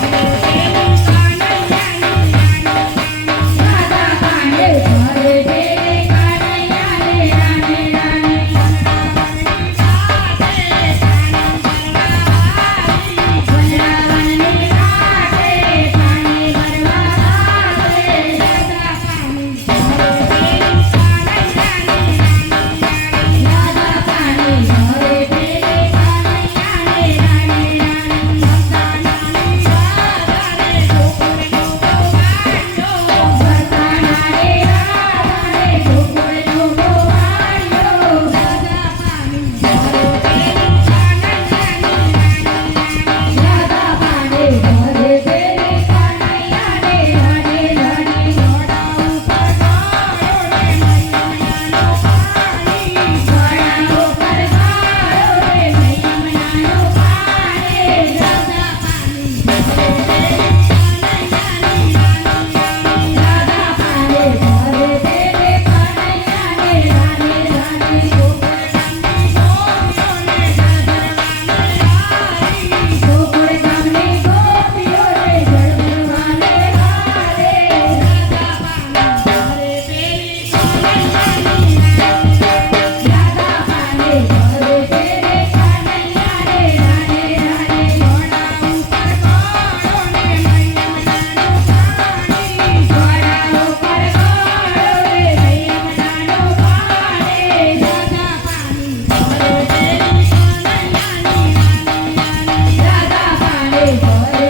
Thank you. hey, hey.